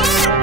Bye.